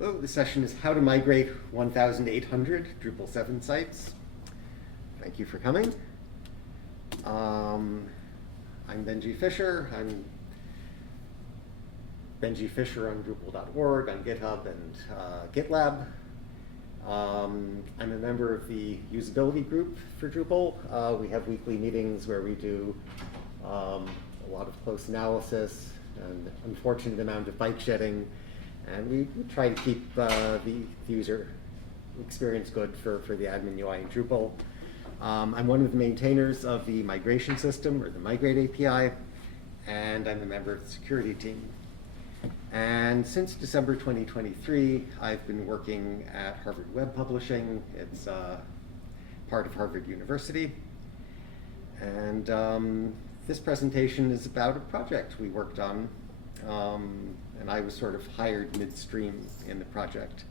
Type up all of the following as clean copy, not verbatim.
Hello, this session is how to migrate 1,800 Drupal 7 sites. Thank you for coming. I'm Benji Fisher. I'm Benji Fisher on Drupal.org, on GitHub and GitLab. I'm a member of the usability group for Drupal. We have weekly meetings where we do a lot of close analysis and an unfortunate amount of bike shedding. And we try to keep the user experience good for the admin UI in Drupal. I'm one of the maintainers of the migration system, or the migrate API, and I'm a member of the security team. And since December 2023, I've been working at Harvard Web Publishing. It's part of Harvard University. And this presentation is about a project we worked on. And I was sort of hired midstream in the project.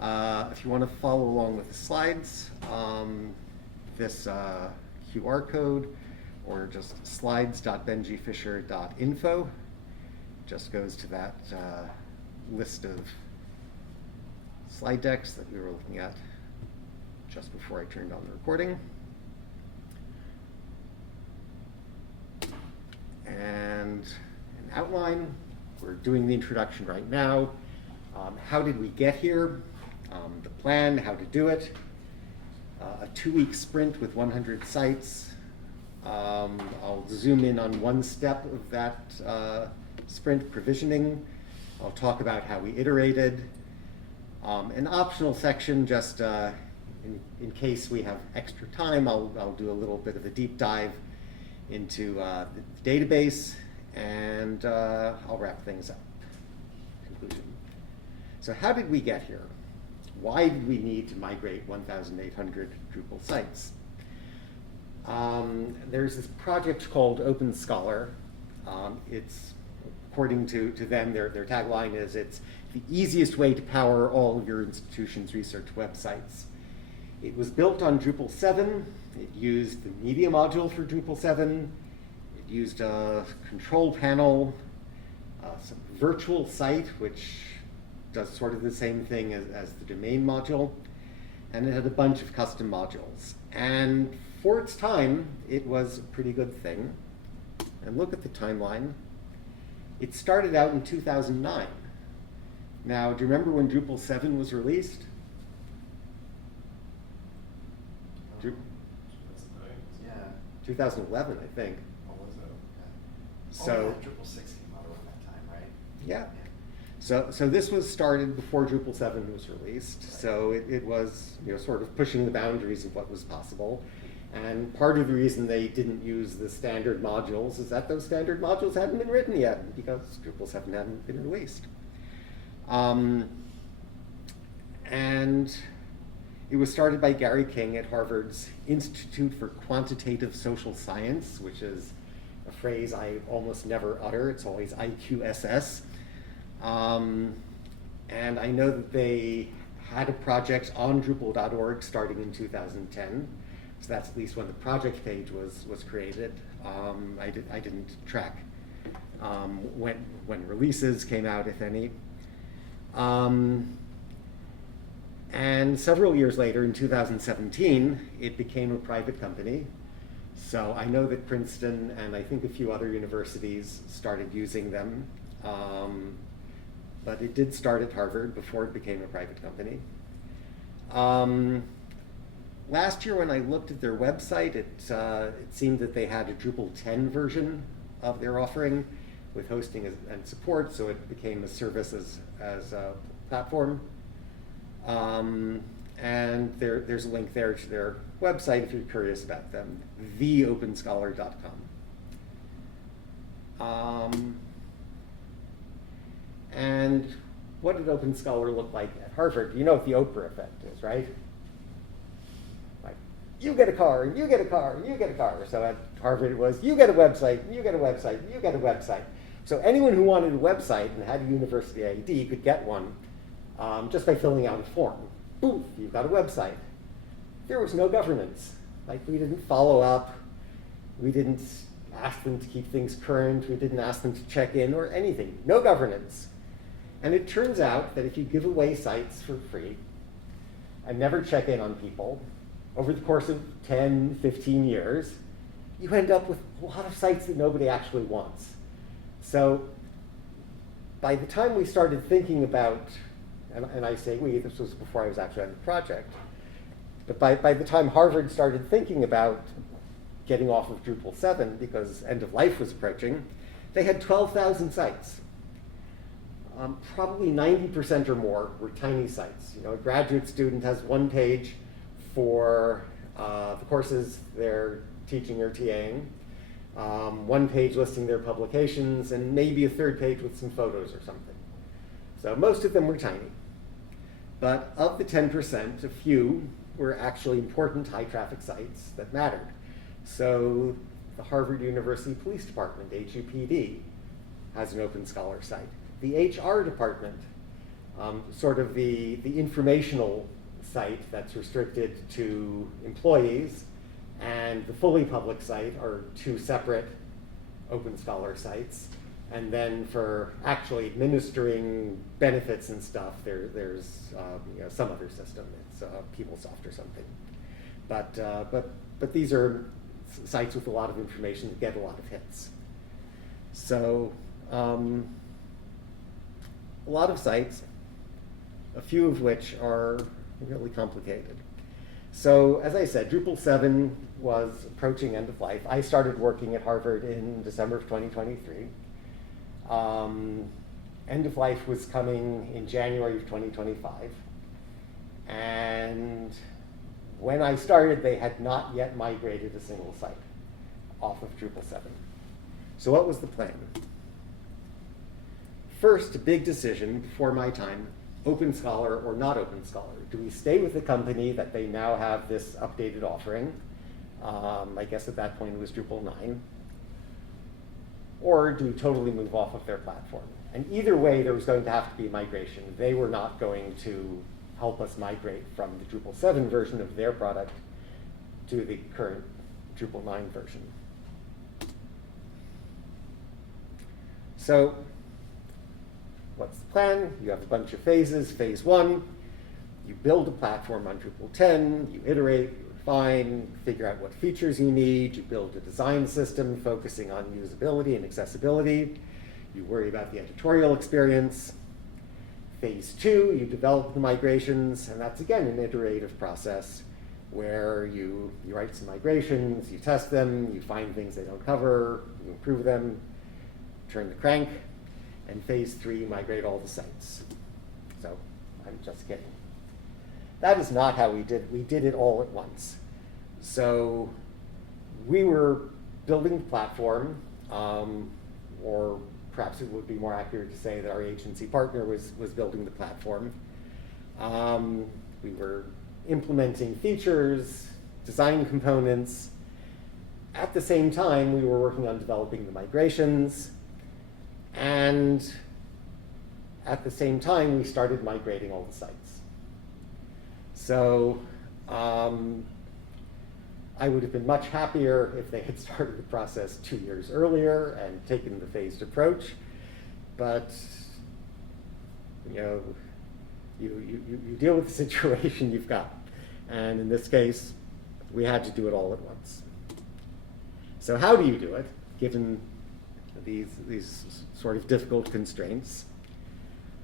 If you want to follow along with the slides, this QR code, or just slides.benjifisher.info, just goes to that list of slide decks that we were looking at just before I turned on the recording. And an outline. We're doing the introduction right now. How did we get here? The plan, how to do it. A 2-week sprint with 100 sites. I'll zoom in on one step of that sprint, provisioning. I'll talk about how we iterated. An optional section, just in case we have extra time, I'll do a little bit of a deep dive into the database. And I'll wrap things up. Conclusion. So how did we get here? Why did we need to migrate 1,800 Drupal sites? There's this project called OpenScholar. It's, according to them, their tagline is, it's the easiest way to power all of your institution's research websites. It was built on Drupal 7. It used the media module for Drupal 7. Used a control panel, some virtual site, which does sort of the same thing as the domain module, and it had a bunch of custom modules. And for its time, it was a pretty good thing. And look at the timeline. It started out in 2009. Now, do you remember when Drupal 7 was released? Yeah. 2011, I think. So Drupal 6 came out around that time, right? Yeah. So this was started before Drupal 7 was released. Right. So it was sort of pushing the boundaries of what was possible. And part of the reason they didn't use the standard modules is that those standard modules hadn't been written yet because Drupal 7 hadn't been released. And it was started by Gary King at Harvard's Institute for Quantitative Social Science, which is a phrase I almost never utter. It's always IQSS. And I know that they had a project on Drupal.org starting in 2010. So that's at least when the project page was created. I didn't track when releases came out, if any. And several years later, in 2017, it became a private company. So I know that Princeton and I think a few other universities started using them, but it did start at Harvard before it became a private company. Last year when I looked at their website, it seemed that they had a Drupal 10 version of their offering with hosting and support, so it became a service as a platform. And there's a link there to their website if you're curious about them, theopenscholar.com. And what did OpenScholar look like at Harvard? You know what the Oprah effect is, right? Like, you get a car, and you get a car, and you get a car. So at Harvard it was, you get a website, you get a website, you get a website. So anyone who wanted a website and had a university ID could get one just by filling out a form. Boom, you've got a website. There was no governance. Like, we didn't follow up. We didn't ask them to keep things current. We didn't ask them to check in or anything. No governance. And it turns out that if you give away sites for free and never check in on people, over the course of 10, 15 years, you end up with a lot of sites that nobody actually wants. So by the time we started thinking about, and I say we, this was before I was actually on the project, but by the time Harvard started thinking about getting off of Drupal 7 because end of life was approaching, they had 12,000 sites. Probably 90% or more were tiny sites. You know, a graduate student has one page for the courses they're teaching or TAing, one page listing their publications, and maybe a third page with some photos or something. So most of them were tiny. But of the 10%, a few were actually important high-traffic sites that mattered. So the Harvard University Police Department, HUPD, has an Open Scholar site. The HR department, sort of the informational site that's restricted to employees, and the fully public site are two separate Open Scholar sites. And then for actually administering benefits and stuff, there's you know, some other system. It's PeopleSoft or something. But these are sites with a lot of information that get a lot of hits. So a lot of sites, a few of which are really complicated. So as I said, Drupal 7 was approaching end of life. I started working at Harvard in December of 2023. End of life was coming in January of 2025. And when I started, they had not yet migrated a single site off of Drupal 7. So what was the plan? First, a big decision before my time, Open Scholar or not Open Scholar. Do we stay with the company that they now have this updated offering? I guess at that point it was Drupal 9. Or do we totally move off of their platform? And either way, there was going to have to be migration. They were not going to help us migrate from the Drupal 7 version of their product to the current Drupal 9 version. So what's the plan? You have a bunch of phases. Phase 1, you build a platform on Drupal 10, you iterate, you refine, figure out what features you need, you build a design system focusing on usability and accessibility, you worry about the editorial experience. Phase 2, you develop the migrations, and that's again an iterative process where you write some migrations, you test them, you find things they don't cover, you improve them, turn the crank. And phase 3, migrate all the sites. So I'm just kidding. That is not how we did. We did it all at once. So we were building the platform, or perhaps it would be more accurate to say that our agency partner was building the platform. We were implementing features, design components. At the same time, we were working on developing the migrations. And at the same time, we started migrating all the sites. So I would have been much happier if they had started the process 2 years earlier and taken the phased approach. But you know, you deal with the situation you've got. And in this case, we had to do it all at once. So how do you do it, given these sort of difficult constraints?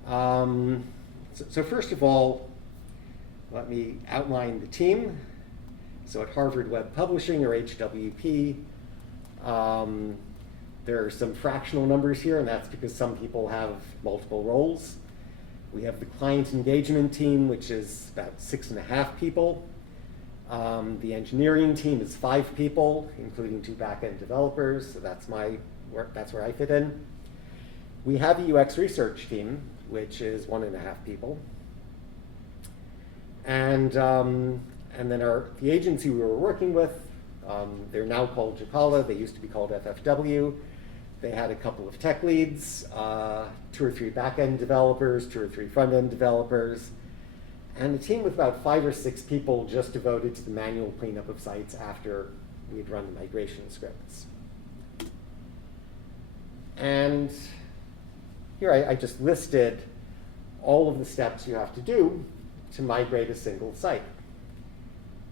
So first of all, let me outline the team. So at Harvard Web Publishing, or HWP, there are some fractional numbers here, and that's because some people have multiple roles. We have the client engagement team, which is about 6.5 people. The engineering team is 5 people, including 2 back-end developers, so that's where I fit in. We have a UX research team, which is 1.5 people. And then the agency we were working with, they're now called Jacala. They used to be called FFW. They had a couple of tech leads, 2 or 3 back-end developers, 2 or 3 front-end developers, and a team with about 5 or 6 people just devoted to the manual cleanup of sites after we'd run the migration scripts. And here I just listed all of the steps you have to do to migrate a single site.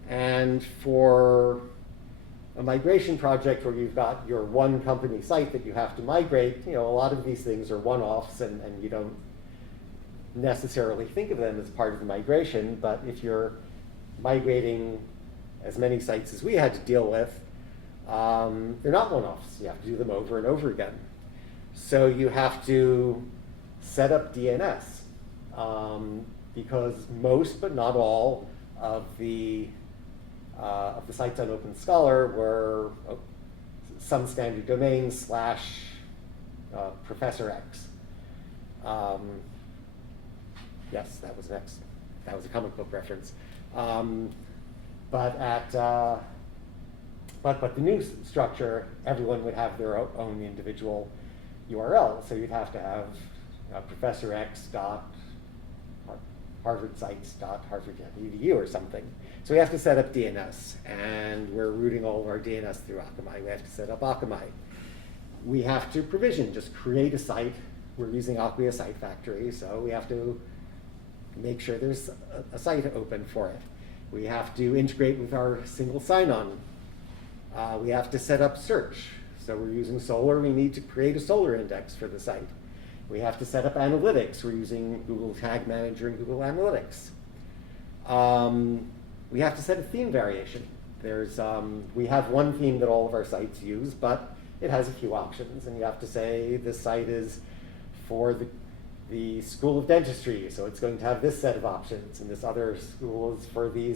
And for a migration project where you've got your one company site that you have to migrate, a lot of these things are one-offs and you don't necessarily think of them as part of the migration. But if you're migrating as many sites as we had to deal with, they're not one-offs. You have to do them over and over again. So you have to set up DNS because most, but not all, of the sites on OpenScholar were some standard domain / Professor X. Yes, that was next. That was a comic book reference. But the new structure, everyone would have their own individual URL. So you'd have to have Professor X harvardsites.harvard.edu or something. So we have to set up DNS, and we're routing all of our DNS through Akamai. We have to set up Akamai. We have to provision, just create a site. We're using Acquia Site Factory, so we have to make sure there's a site open for it. We have to integrate with our single sign-on. We have to set up search. So we're using Solr, we need to create a Solr index for the site. We have to set up analytics. We're using Google Tag Manager and Google Analytics. We have to set a theme variation. We have one theme that all of our sites use, but it has a few options, and you have to say this site is for the School of Dentistry, so it's going to have this set of options, and this other school is for the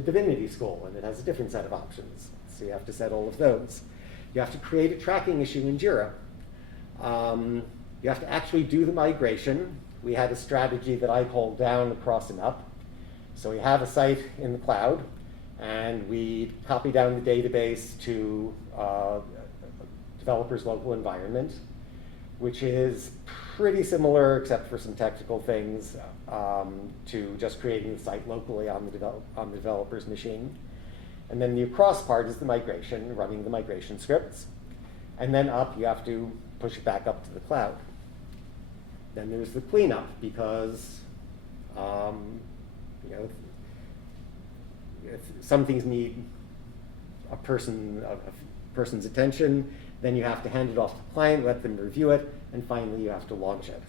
Divinity School, and it has a different set of options. So you have to set all of those. You have to create a tracking issue in Jira. You have to actually do the migration. We had a strategy that I called down, across, and up. So we have a site in the cloud, and we copy down the database to a developer's local environment, which is pretty similar, except for some technical things, to just creating the site locally on the developer's machine. And then the across part is the migration, running the migration scripts. And then up, you have to push it back up to the cloud. Then there's the cleanup, because if some things need a person's attention, then you have to hand it off to the client, let them review it, and finally you have to launch it.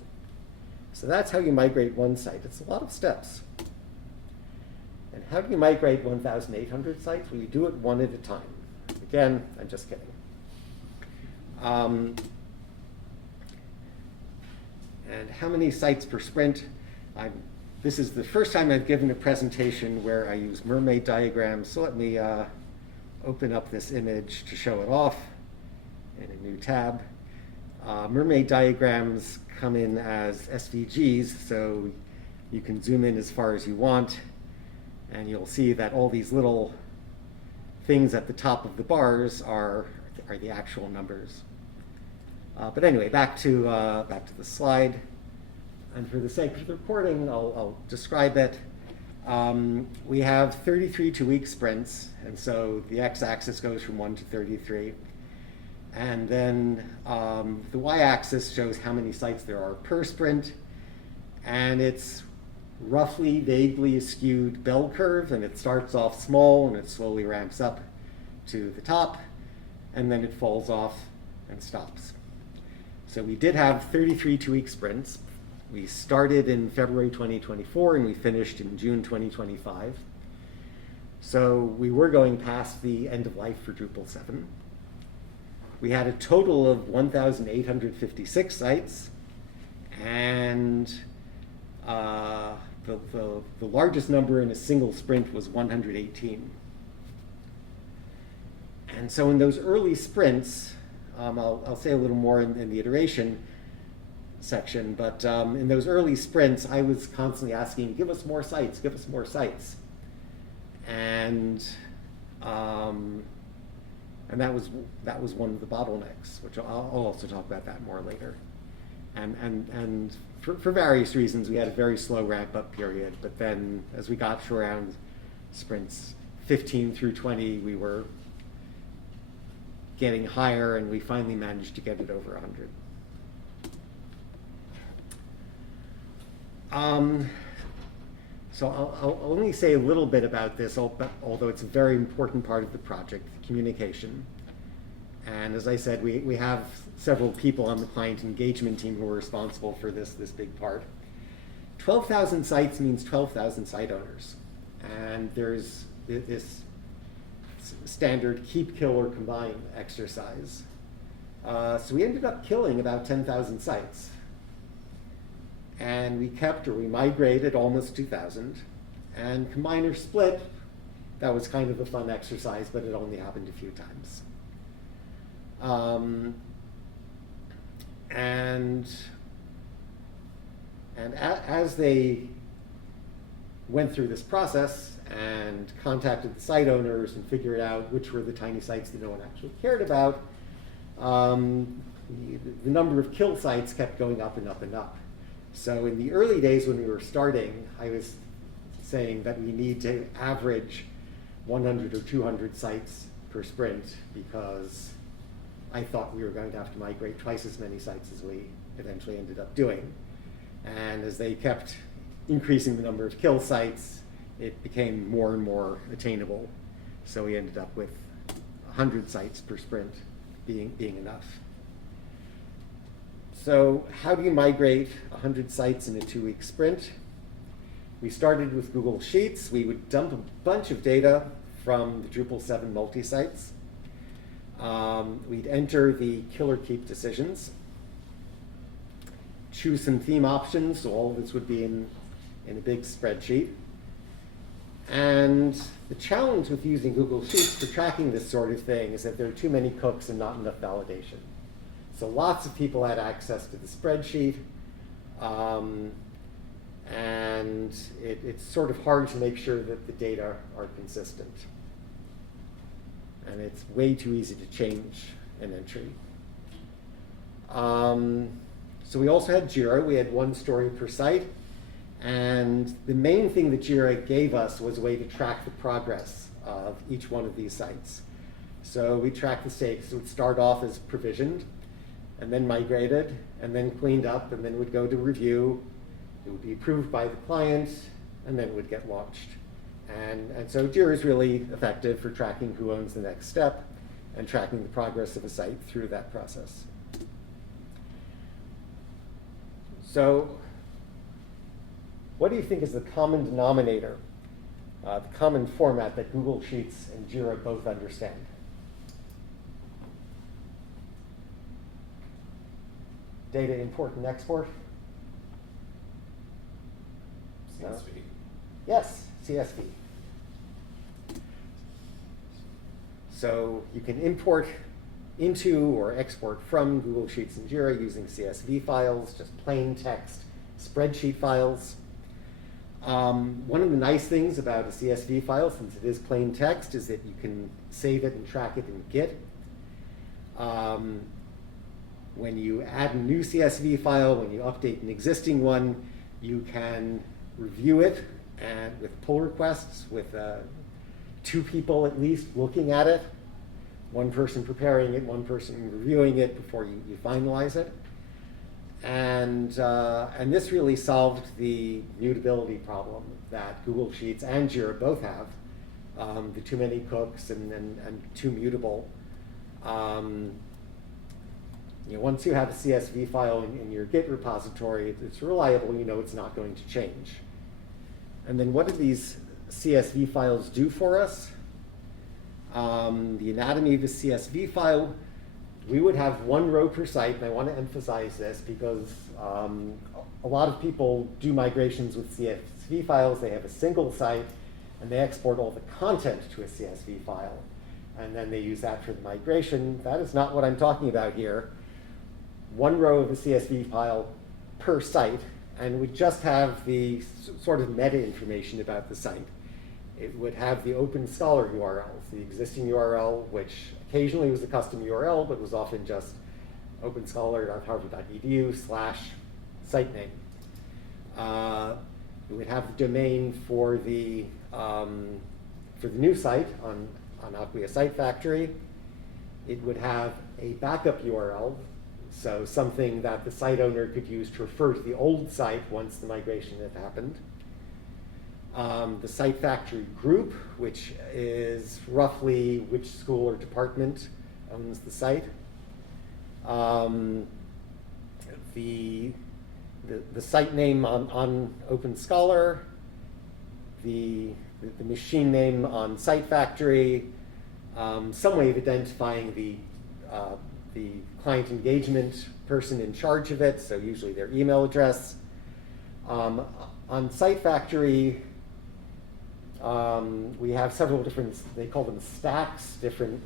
So that's how you migrate one site. It's a lot of steps. And how do you migrate 1,800 sites? Well, you do it one at a time. Again, I'm just kidding. And how many sites per sprint? This is the first time I've given a presentation where I use mermaid diagrams. So let me open up this image to show it off in a new tab. Mermaid diagrams come in as SVGs, so you can zoom in as far as you want, and you'll see that all these little things at the top of the bars are the actual numbers. But anyway, back to the slide. And for the sake of the recording, I'll describe it. We have 33 two-week sprints, and so the x-axis goes from 1 to 33. And then the y-axis shows how many sites there are per sprint, and it's roughly vaguely skewed bell curve, and it starts off small and it slowly ramps up to the top, and then it falls off and stops. So we did have 33 two-week sprints. We started in February 2024 and we finished in June 2025. So we were going past the end of life for Drupal 7. We had a total of 1,856 sites, and the largest number in a single sprint was 118. And so in those early sprints, I'll say a little more in the iteration section, but in those early sprints, I was constantly asking, give us more sites, give us more sites. And that was one of the bottlenecks, which I'll also talk about that more later. And for various reasons, we had a very slow ramp-up period, but then as we got to around sprints 15 through 20, we were getting higher, and we finally managed to get it over 100. So I'll only say a little bit about this, although it's a very important part of the project, communication. And as I said, we have several people on the client engagement team who are responsible for this big part. 12,000 sites means 12,000 site owners. And there's this standard keep, kill, or combine exercise. So we ended up killing about 10,000 sites. And we kept, or we migrated almost 2,000. And combine or split, that was kind of a fun exercise, but it only happened a few times. As they went through this process and contacted the site owners and figured out which were the tiny sites that no one actually cared about, the number of kill sites kept going up and up and up. So in the early days when we were starting, I was saying that we need to average 100 or 200 sites per sprint because I thought we were going to have to migrate twice as many sites as we eventually ended up doing. And as they kept increasing the number of kill sites, it became more and more attainable. So we ended up with 100 sites per sprint being enough. So how do you migrate 100 sites in a 2-week sprint? We started with Google Sheets. We would dump a bunch of data from the Drupal 7 multi-sites. We'd enter the kill or keep decisions, choose some theme options, so all of this would be in a big spreadsheet. And the challenge with using Google Sheets for tracking this sort of thing is that there are too many cooks and not enough validation. So lots of people had access to the spreadsheet, and it's sort of hard to make sure that the data are consistent. And it's way too easy to change an entry. So we also had Jira. We had one story per site. And the main thing that Jira gave us was a way to track the progress of each one of these sites. So we tracked the stakes. It would start off as provisioned, and then migrated, and then cleaned up, and then would go to review. It would be approved by the client, and then it would get launched. And so Jira is really effective for tracking who owns the next step and tracking the progress of a site through that process. So what do you think is the common denominator, the common format that Google Sheets and Jira both understand? Data import and export? No? CSV. Yes, CSV. So you can import into or export from Google Sheets and Jira using CSV files, just plain text spreadsheet files. One of the nice things about a CSV file, since it is plain text, is that you can save it and track it in Git. When you add a new CSV file, when you update an existing one, you can review it and with pull requests with 2 people at least looking at it, one person preparing it, one person reviewing it before you finalize it. And this really solved the mutability problem that Google Sheets and Jira both have, the too many cooks and too mutable. Once you have a CSV file in your Git repository, it's reliable, you know it's not going to change. And then what do these CSV files do for us? The anatomy of a CSV file, we would have 1 row per site, and I want to emphasize this because a lot of people do migrations with CSV files. They have a single site, and they export all the content to a CSV file, and then they use that for the migration. That is not what I'm talking about here. 1 row of a CSV file per site, and we just have the sort of meta information about the site. It would have the open scholar URLs, the existing URL, which occasionally was a custom URL, but was often just openscholar.harvard.edu/site name. It would have the domain for the new site on Acquia Site Factory. It would have a backup URL, So something that the site owner could use to refer to the old site once the migration had happened. The site factory group, which is roughly which school or department owns the site. The site name on OpenScholar, the machine name on Site Factory, some way of identifying the client engagement person in charge of it, so usually their email address. On Site Factory, we have several different, they call them stacks, different,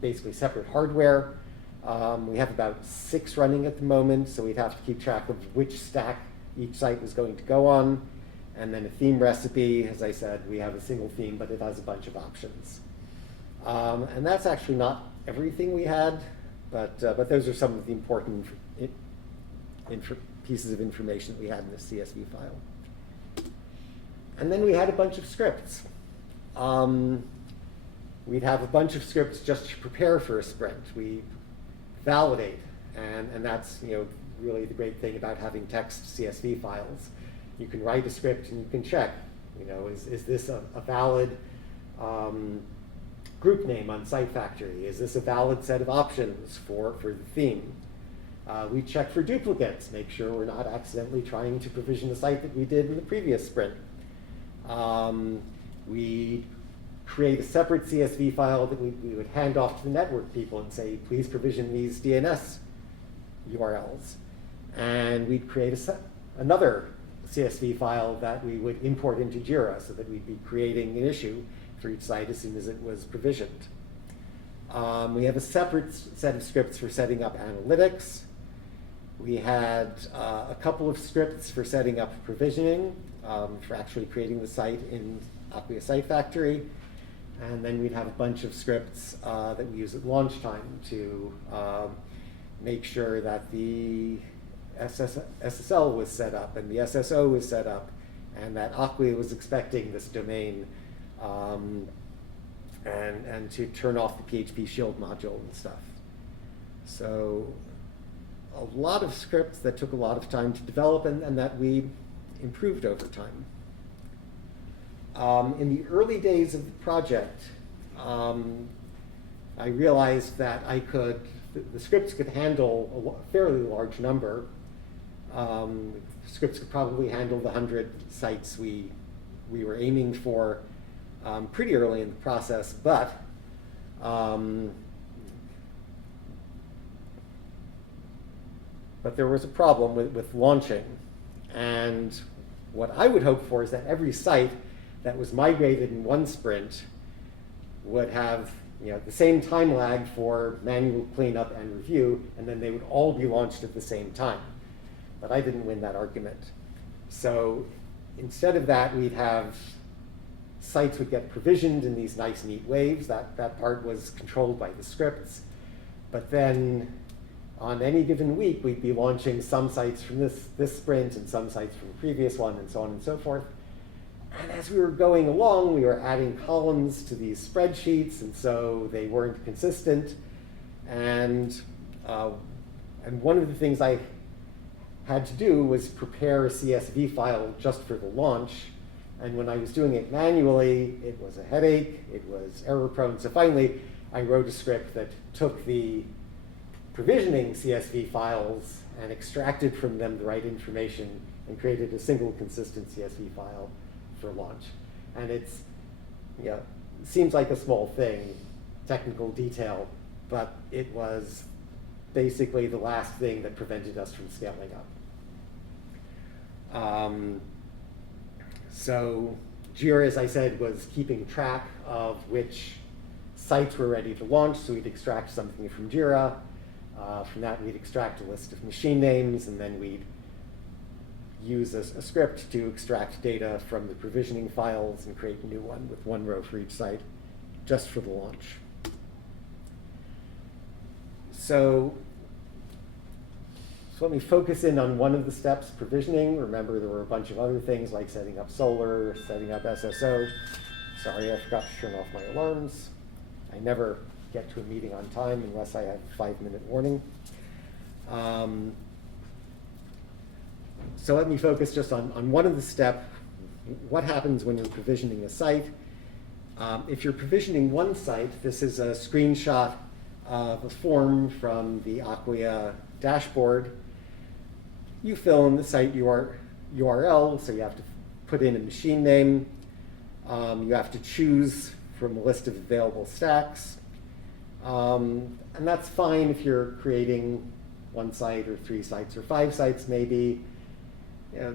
basically separate hardware. We have about 6 running at the moment, so we'd have to keep track of which stack each site was going to go on. And then a theme recipe, as I said, we have a single theme, but it has a bunch of options. And that's actually not everything we had, but those are some of the important pieces of information that we had in this CSV file. And then we had a bunch of scripts. We'd have a bunch of scripts just to prepare for a sprint. We validate, and that's really the great thing about having text CSV files. You can write a script and you can check, is this a valid group name on Site Factory? Is this a valid set of options for the theme? We check for duplicates, make sure we're not accidentally trying to provision a site that we did in the previous sprint. We create a separate CSV file that we would hand off to the network people and say, please provision these DNS URLs. And we'd create another CSV file that we would import into Jira so that we'd be creating an issue for each site as soon as it was provisioned. We have a separate set of scripts for setting up analytics. We had a couple of scripts for setting up provisioning, for actually creating the site in Acquia Site Factory. And then we'd have a bunch of scripts that we use at launch time to make sure that the SSL was set up and the SSO was set up and that Acquia was expecting this domain and to turn off the PHP Shield module and stuff. So a lot of scripts that took a lot of time to develop and that we improved over time. In the early days of the project, I realized that the scripts could handle a fairly large number. Scripts could probably handle the 100 sites we were aiming for pretty early in the process, but there was a problem with launching. And what I would hope for is that every site that was migrated in one sprint would have the same time lag for manual cleanup and review, and then they would all be launched at the same time. But I didn't win that argument. So instead of that, we'd have sites would get provisioned in these nice, neat waves. That part was controlled by the scripts. But then on any given week, we'd be launching some sites from this sprint and some sites from the previous one, and so on and so forth. And as we were going along, we were adding columns to these spreadsheets, and so they weren't consistent. And one of the things I had to do was prepare a CSV file just for the launch. And when I was doing it manually, it was a headache, it was error prone. So finally, I wrote a script that took the provisioning CSV files and extracted from them the right information and created a single consistent CSV file for launch. And it seems like a small thing, technical detail, but it was basically the last thing that prevented us from scaling up. So Jira, as I said, was keeping track of which sites were ready to launch, so we'd extract something from Jira. From that, we'd extract a list of machine names, and then we'd use a script to extract data from the provisioning files and create a new one with one row for each site, just for the launch. So let me focus in on one of the steps, provisioning. Remember, there were a bunch of other things like setting up Solar, setting up SSO. Sorry, I forgot to turn off my alarms. I never get to a meeting on time unless I have a 5-minute warning. So let me focus just on one of the steps. What happens when you're provisioning a site? If you're provisioning one site, this is a screenshot of a form from the Acquia dashboard. You fill in the site URL, so you have to put in a machine name. You have to choose from a list of available stacks. And that's fine if you're creating one site or 3 sites or 5 sites maybe. You know,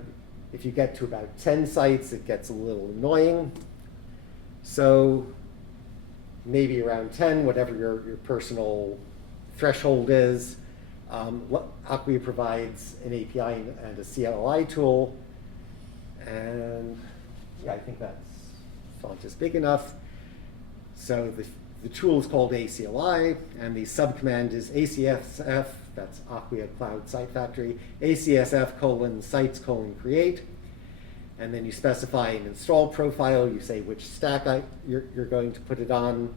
if you get to about 10 sites, it gets a little annoying. So maybe around 10, whatever your personal threshold is, Acquia provides an API and a CLI tool. And yeah, I think that font is big enough. So the tool is called ACLI, and the subcommand is ACSF, that's Acquia Cloud Site Factory, ACSF:sites:create. And then you specify an install profile, you say which stack you're going to put it on,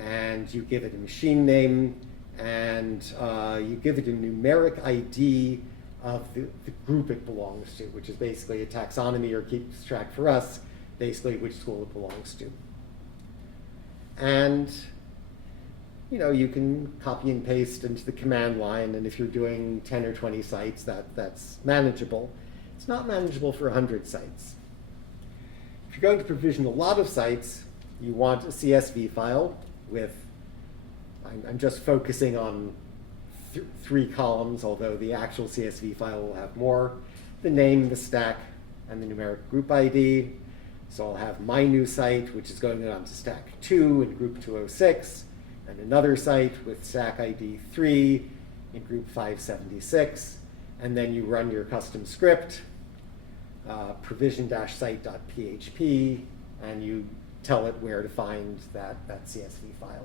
and you give it a machine name, and you give it a numeric ID of the group it belongs to, which is basically a taxonomy, or keeps track for us, basically which school it belongs to. And you know, you can copy and paste into the command line, and if you're doing 10 or 20 sites, that's manageable. It's not manageable for 100 sites. If you're going to provision a lot of sites, you want a CSV file with, I'm just focusing on 3 columns, although the actual CSV file will have more: the name, the stack, and the numeric group ID. So I'll have my new site, which is going on to stack 2 in group 206, and another site with stack ID 3 in group 576. And then you run your custom script, provision-site.php, and you tell it where to find that CSV file.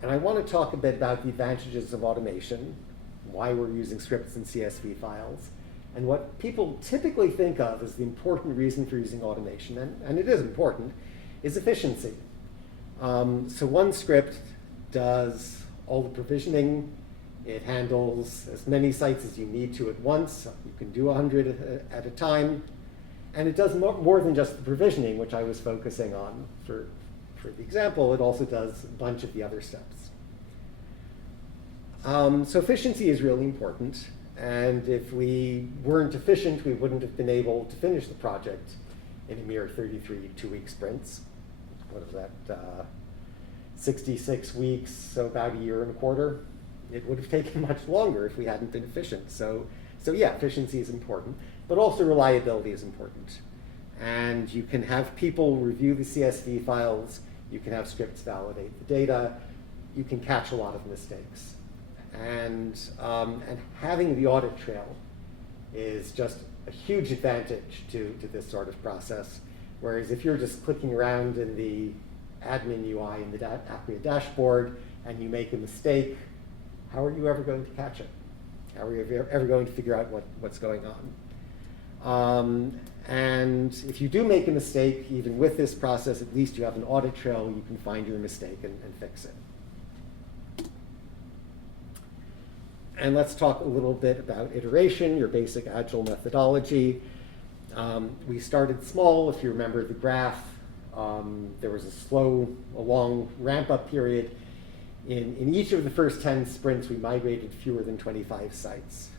And I want to talk a bit about the advantages of automation, why we're using scripts and CSV files, and what people typically think of as the important reason for using automation, and it is important, is efficiency. So one script does all the provisioning. It handles as many sites as you need to at once. You can do 100 at a time. And it does more than just the provisioning, which I was focusing on for the example. It also does a bunch of the other steps. So efficiency is really important. And if we weren't efficient, we wouldn't have been able to finish the project in a mere 33 2-week sprints. What is that? 66 weeks, so about a year and a quarter. It would have taken much longer if we hadn't been efficient. So yeah, efficiency is important, but also reliability is important. And you can have people review the CSV files, you can have scripts validate the data, you can catch a lot of mistakes. And having the audit trail is just a huge advantage to this sort of process. Whereas if you're just clicking around in the admin UI in the Acquia dashboard and you make a mistake, how are you ever going to catch it? How are you ever going to figure out what's going on? And if you do make a mistake, even with this process, at least you have an audit trail. You can find your mistake and fix it. And let's talk a little bit about iteration, your basic Agile methodology. We started small. If you remember the graph, there was a long ramp-up period. In each of the first 10 sprints, we migrated fewer than 25 sites.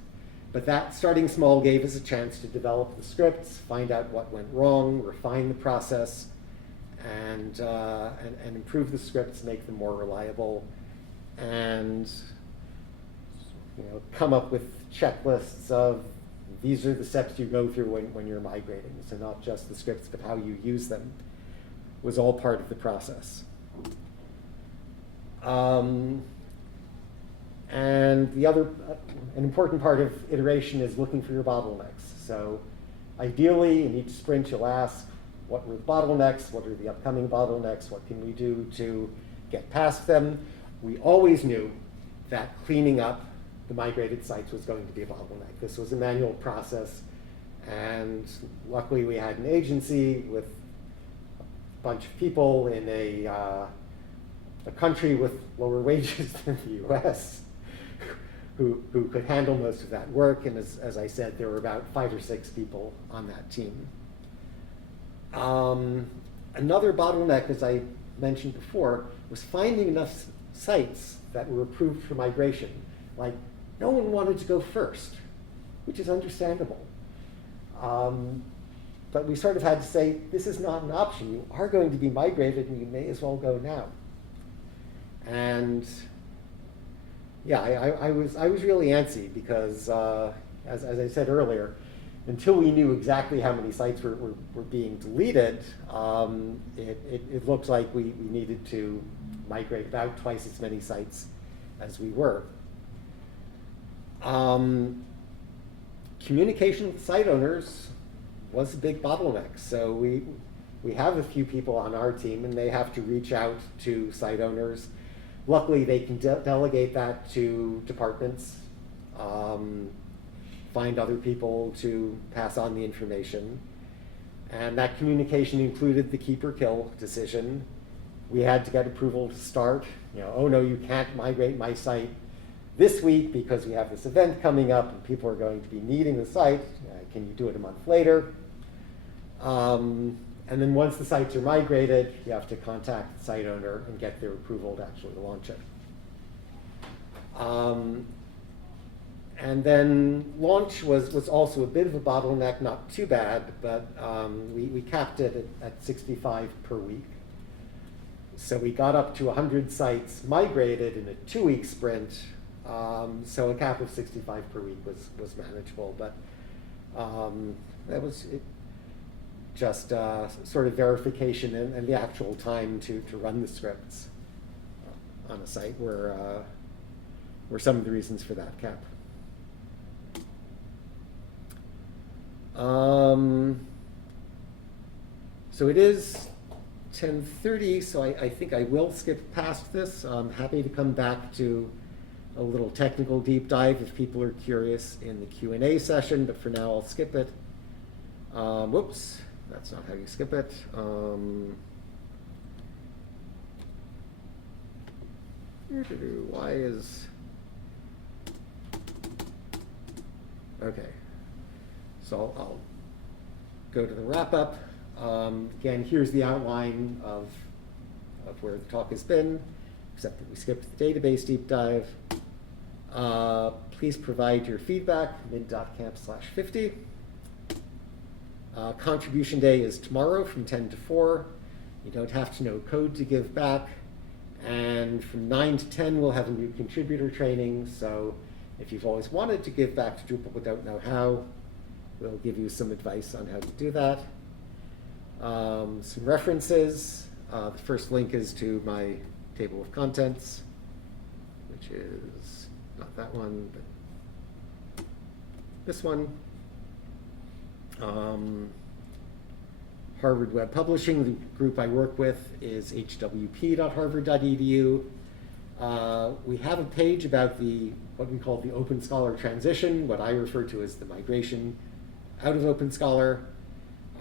But that starting small gave us a chance to develop the scripts, find out what went wrong, refine the process, and improve the scripts, make them more reliable, and come up with checklists of these are the steps you go through when you're migrating. So not just the scripts, but how you use them was all part of the process. And an important part of iteration is looking for your bottlenecks. So ideally, in each sprint, you'll ask, what were the bottlenecks? What are the upcoming bottlenecks? What can we do to get past them? We always knew that cleaning up the migrated sites was going to be a bottleneck. This was a manual process, and luckily we had an agency with a bunch of people in a a country with lower wages than the US who could handle most of that work. And as I said, there were about 5 or 6 people on that team. Another bottleneck, as I mentioned before, was finding enough sites that were approved for migration. Like, no one wanted to go first, which is understandable. But we sort of had to say, this is not an option. You are going to be migrated, and you may as well go now. And yeah, I was really antsy because, as I said earlier, until we knew exactly how many sites were being deleted, it looked like we needed to migrate about twice as many sites as we were. Communication with site owners was a big bottleneck. So we have a few people on our team, and they have to reach out to site owners. Luckily, they can delegate that to departments, find other people to pass on the information. And that communication included the keep or kill decision. We had to get approval to start. Oh no, you can't migrate my site this week because we have this event coming up and people are going to be needing the site. Can you do it a month later? And then once the sites are migrated, you have to contact the site owner and get their approval to actually launch it. And then launch was also a bit of a bottleneck, not too bad, but we capped it at 65 per week. So we got up to 100 sites migrated in a 2-week sprint. So a cap of 65 per week was manageable, but that was just sort of verification and the actual time to run the scripts on a site were some of the reasons for that cap. So it is 10:30, so I think I will skip past this. I'm happy to come back to a little technical deep dive if people are curious in the Q&A session, but for now I'll skip it. Whoops, that's not how you skip it. Why is... Okay, so I'll go to the wrap-up. Again, here's the outline of where the talk has been, except that we skipped the database deep dive. Please provide your feedback, mid.camp/50. Contribution day is tomorrow from 10 to 4. You don't have to know code to give back. And from 9 to 10, we'll have a new contributor training. So if you've always wanted to give back to Drupal but don't know how, we'll give you some advice on how to do that. Some references. The first link is to my table of contents, which is not that one, but this one. Harvard Web Publishing, the group I work with, is hwp.harvard.edu. We have a page about what we call the Open Scholar transition, what I refer to as the migration out of Open Scholar,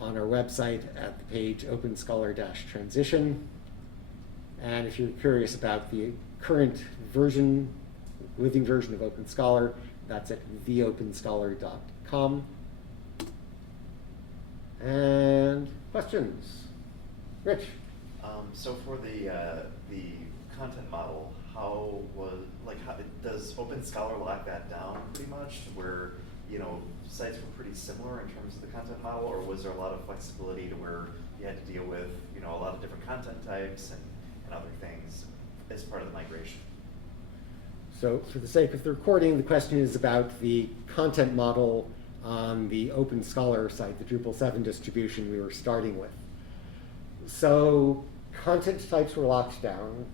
on our website at the page Open Scholar-transition. And if you're curious about the current version, living version of Open Scholar, that's at theopenscholar.com. And questions? Rich? So for the content model, how does Open Scholar lock that down pretty much, where sites were pretty similar in terms of the content model, or was there a lot of flexibility to where you had to deal with a lot of different content types and other things as part of the migration? So for the sake of the recording, the question is about the content model on the Open Scholar site, the Drupal 7 distribution we were starting with. So content types were locked down.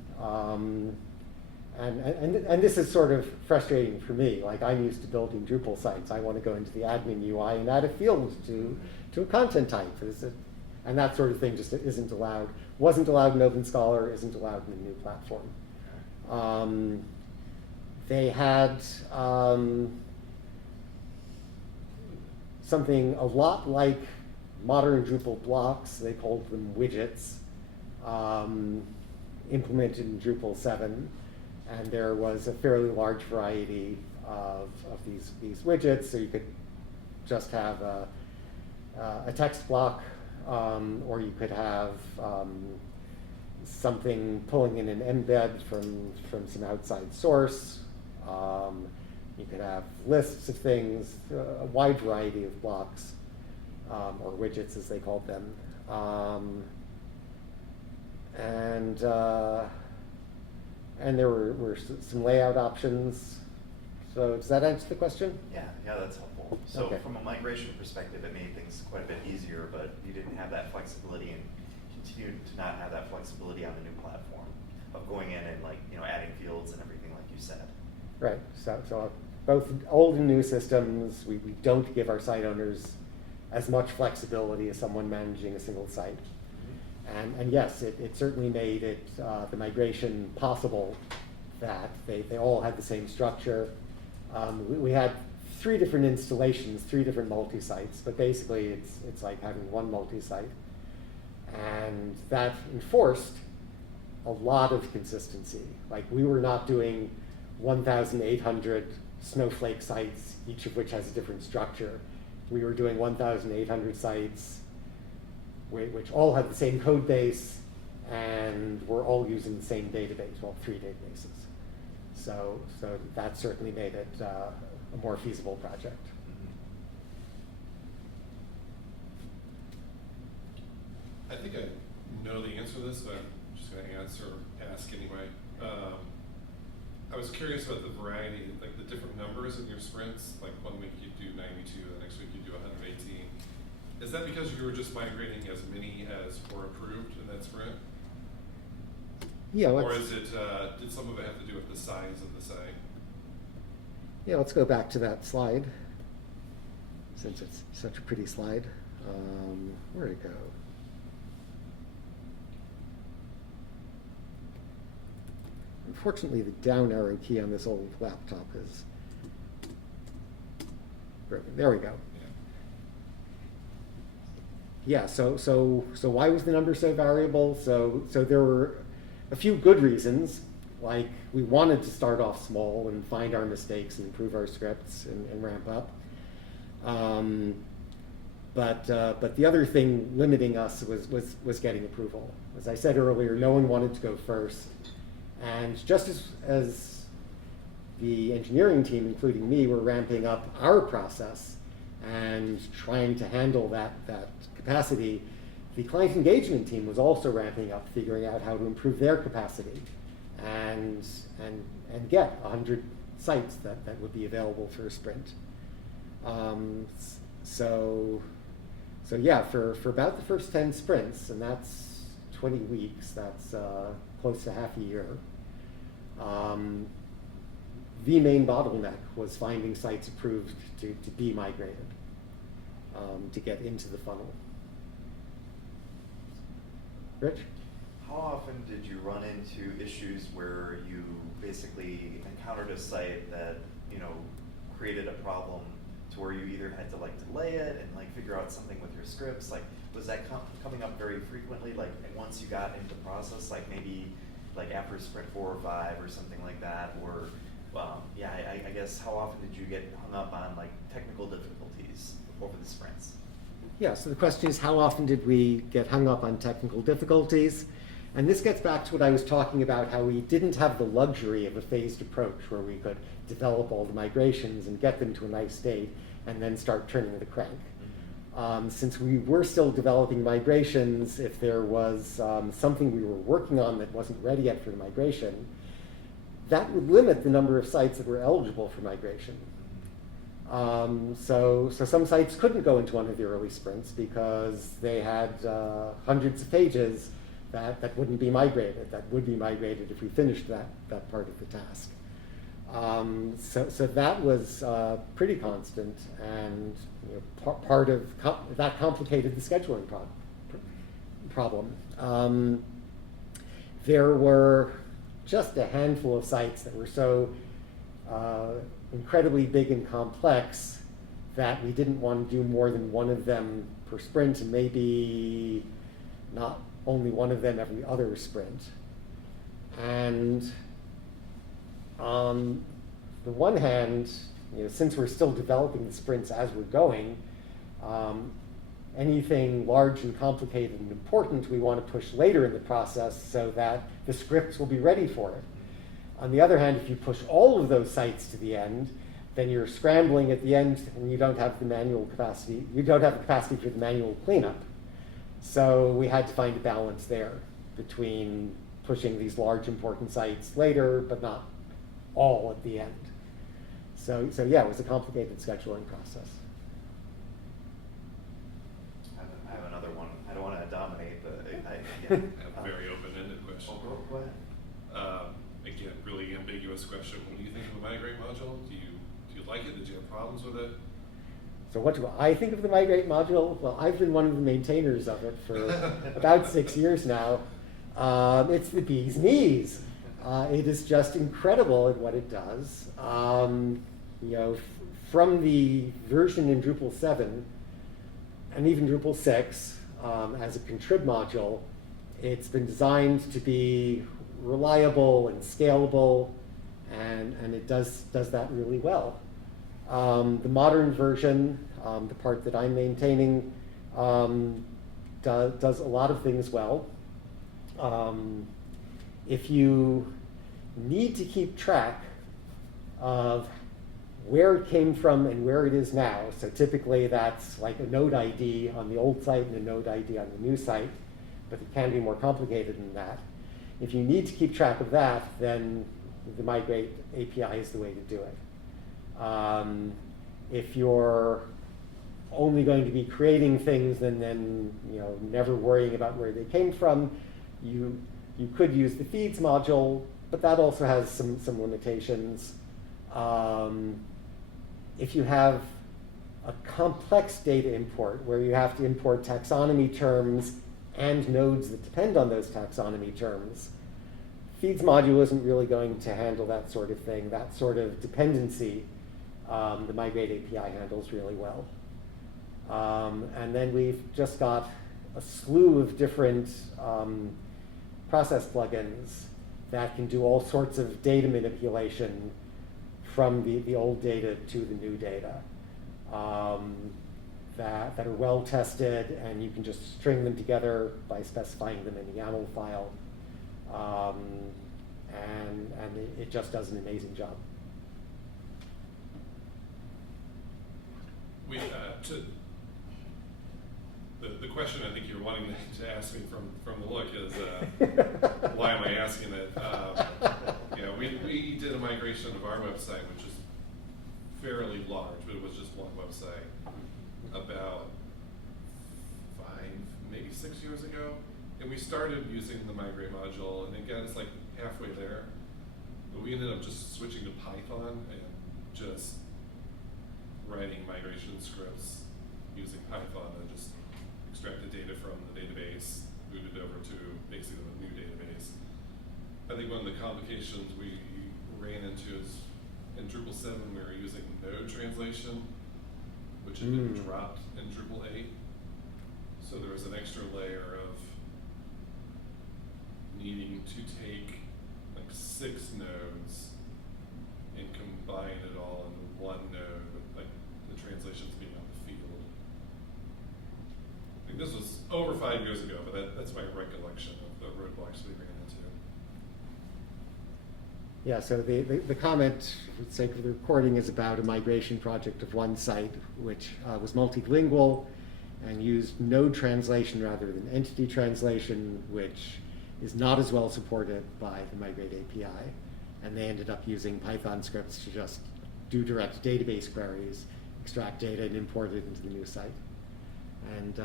And this is sort of frustrating for me. Like, I'm used to building Drupal sites. I want to go into the admin UI and add a field to a content type. And that sort of thing just isn't allowed. Wasn't allowed in Open Scholar, isn't allowed in the new platform. They had something a lot like modern Drupal blocks. They called them widgets. implemented in Drupal 7, and there was a fairly large variety of these widgets. So you could just have a text block, or you could have something pulling in an embed from some outside source. You could have lists of things, a wide variety of blocks, or widgets as they called them. And there were some layout options. So does that answer the question? Yeah, that's helpful. So Okay. from a migration perspective, it made things quite a bit easier, but you didn't have that flexibility and continue to not have that flexibility on the new platform of going in and adding fields and everything like you said. Right. So both old and new systems, we don't give our site owners as much flexibility as someone managing a single site. And yes, it certainly made it the migration possible that they all had the same structure. We had 3 different installations, 3 different multi-sites, but basically it's like having one multi-site. And that enforced a lot of consistency. Like, we were not doing 1,800 snowflake sites, each of which has a different structure. We were doing 1,800 sites which all had the same code base, and were all using the same database, well, 3 databases. So that certainly made it a more feasible project. I think I know the answer to this, but I'm just going to ask anyway. I was curious about the variety, like the different numbers in your sprints. Like one week you do 92, the next week you do 118. Is that because you were just migrating as many as were approved in that sprint? Yeah. Or is it, did some of it have to do with the size of the site? Yeah, let's go back to that slide, since it's such a pretty slide. Where'd it go? Unfortunately, the down arrow key on this old laptop is broken. There we go. Yeah, so why was the number so variable? So there were a few good reasons, like we wanted to start off small and find our mistakes and improve our scripts and ramp up. But the other thing limiting us was getting approval. As I said earlier, no one wanted to go first. And just as the engineering team, including me, were ramping up our process and trying to handle that capacity, the client engagement team was also ramping up, figuring out how to improve their capacity and get 100 sites that would be available for a sprint. So yeah, for about the first 10 sprints, and that's 20 weeks, that's close to half a year, the main bottleneck was finding sites approved to be migrated, to get into the funnel. Rich? How often did you run into issues where you basically encountered a site that created a problem to where you either had to delay it and figure out something with your scripts? Was that coming up very frequently? Once you got into the process, maybe after sprint 4 or 5 or something like that, or I guess how often did you get hung up on technical difficulties over the sprints? Yeah, so the question is, how often did we get hung up on technical difficulties? And this gets back to what I was talking about, how we didn't have the luxury of a phased approach where we could develop all the migrations and get them to a nice state and then start turning the crank. Since we were still developing migrations, if there was something we were working on that wasn't ready yet for the migration, that would limit the number of sites that were eligible for migration. So some sites couldn't go into one of the early sprints because they had hundreds of pages that wouldn't be migrated, that would be migrated if we finished that part of the task. So that was pretty constant, and part of that complicated the scheduling problem. There were just a handful of sites that were so incredibly big and complex that we didn't want to do more than one of them per sprint, and maybe not only one of them every other sprint. And on the one hand, since we're still developing the sprints as we're going, anything large and complicated and important we want to push later in the process so that the scripts will be ready for it. On the other hand, if you push all of those sites to the end, then you're scrambling at the end and you don't have the manual capacity. You don't have the capacity for the manual cleanup. So we had to find a balance there between pushing these large important sites later, but not all at the end. So yeah, it was a complicated scheduling process. I have another one. I don't want to dominate, but I have a very open-ended question. Go ahead. Again, really ambiguous question. What do you think of the migrate module? Do you like it? Did you have problems with it? So what do I think of the migrate module? Well, I've been one of the maintainers of it for about 6 years now. It's the bee's knees. It is just incredible at what it does. From the version in Drupal 7 and even Drupal 6 as a contrib module, it's been designed to be reliable and scalable, and it does that really well. The modern version, the part that I'm maintaining, does a lot of things well. If you need to keep track of where it came from and where it is now, so typically that's like a node ID on the old site and a node ID on the new site, but it can be more complicated than that. If you need to keep track of that, then the migrate API is the way to do it. If you're only going to be creating things and then never worrying about where they came from, you could use the feeds module, but that also has some limitations. If you have a complex data import where you have to import taxonomy terms and nodes that depend on those taxonomy terms, feeds module isn't really going to handle that sort of thing, that sort of dependency. The migrate API handles really well. And then we've just got a slew of different process plugins that can do all sorts of data manipulation from the old data to the new data that are well tested, and you can just string them together by specifying them in the YAML file. And it just does an amazing job. The question I think you're wanting to ask me from the look is, why am I asking it? We did a migration of our website, which is fairly large, but it was just one website, about 5, maybe 6 years ago. And we started using the migrate module, and again, it's like halfway there. But we ended up just switching to Python and just writing migration scripts using Python to just extract the data from the database, move it over to basically the new database. I think one of the complications we ran into is in Drupal 7 we were using node translation, which had been dropped in Drupal 8. So there was an extra layer of needing to take like 6 nodes and combine it all into one node with like the translations being on the field. I think this was over 5 years ago, but that's my recollection of the roadblocks we ran into. Yeah, so the comment, for the sake of the recording, is about a migration project of one site, which was multilingual and used node translation rather than entity translation, which is not as well supported by the migrate API. And they ended up using Python scripts to just do direct database queries, extract data, and import it into the new site. And,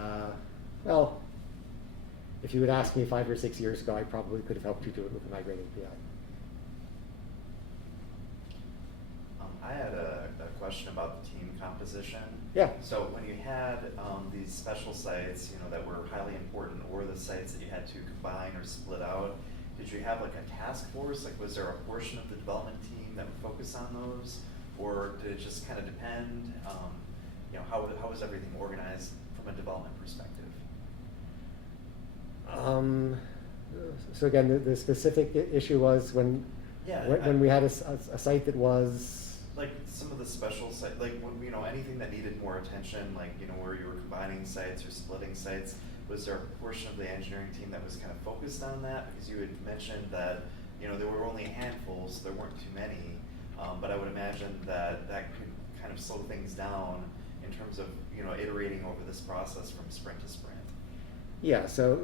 well, if you had asked me 5 or 6 years ago, I probably could have helped you do it with the migrate API. I had a question about the team composition. Yeah. So when you had these special sites, that were highly important, or the sites that you had to combine or split out, did you have like a task force? Like, was there a portion of the development team that would focus on those, or did it just kind of depend? How was everything organized from a development perspective? So again, the specific issue was when we had a site that was, like some of the special site, like when, you know, anything that needed more attention, like, you know, where you were combining sites or splitting sites, was there a portion of the engineering team that was kind of focused on that? Because you had mentioned that, you know, there were only a handful, so there weren't too many. But I would imagine that that could kind of slow things down in terms of, you know, iterating over this process from sprint to sprint. yeah, so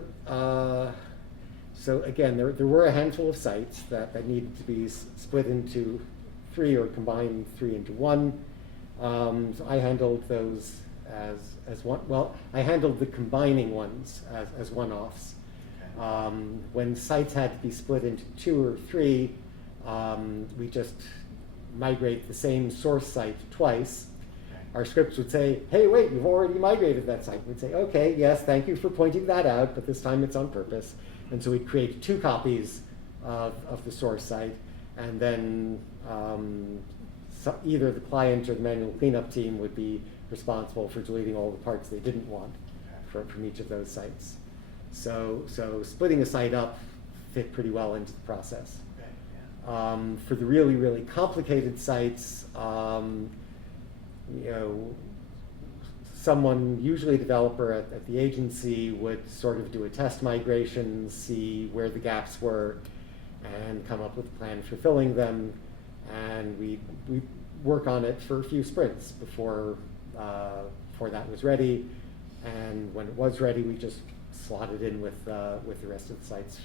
again, there were a handful of sites that needed to be split into 3 or combine 3 into 1. So I handled those as one. Well, I handled the combining ones as one-offs. Okay. When sites had to be split into 2 or 3, we just migrate the same source site twice. Okay. Our scripts would say, hey, wait, you've already migrated that site. We'd say, okay, yes, thank you for pointing that out, but this time it's on purpose. And so we'd create 2 copies of the source site, and then either the client or the manual cleanup team would be responsible for deleting all the parts they didn't want from each of those sites. So splitting a site up fit pretty well into the process. Okay, yeah. For the really, really complicated sites, you know, someone, usually a developer at the agency, would sort of do a test migration, see where the gaps were, and come up with a plan for filling them. And we work on it for a few sprints before that was ready. And when it was ready, we just slotted in with the rest of the sites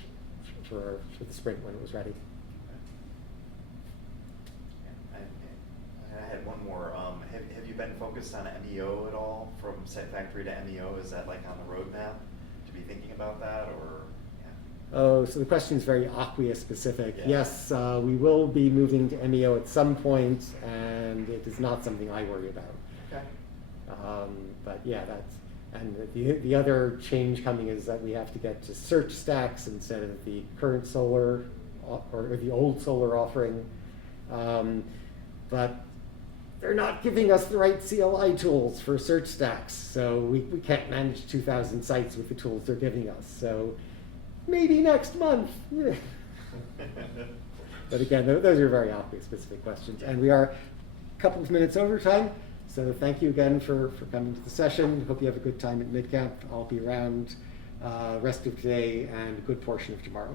for the sprint when it was ready. I had one more. Have you been focused on MEO at all, from Site Factory to MEO? Is that like on the roadmap to be thinking about that, or? Yeah. Oh, so the question is very Acquia specific. Yeah. Yes, we will be moving to MEO at some point, and it is not something I worry about. Okay. But yeah, and the other change coming is that we have to get to search stacks instead of the current Solar or the old Solar offering. But they're not giving us the right CLI tools for search stacks, so we can't manage 2,000 sites with the tools they're giving us. So maybe next month. But again, those are very Acquia specific questions, and we are a couple of minutes over time. So thank you again for coming to the session. Hope you have a good time at MidCamp. I'll be around rest of today and a good portion of tomorrow.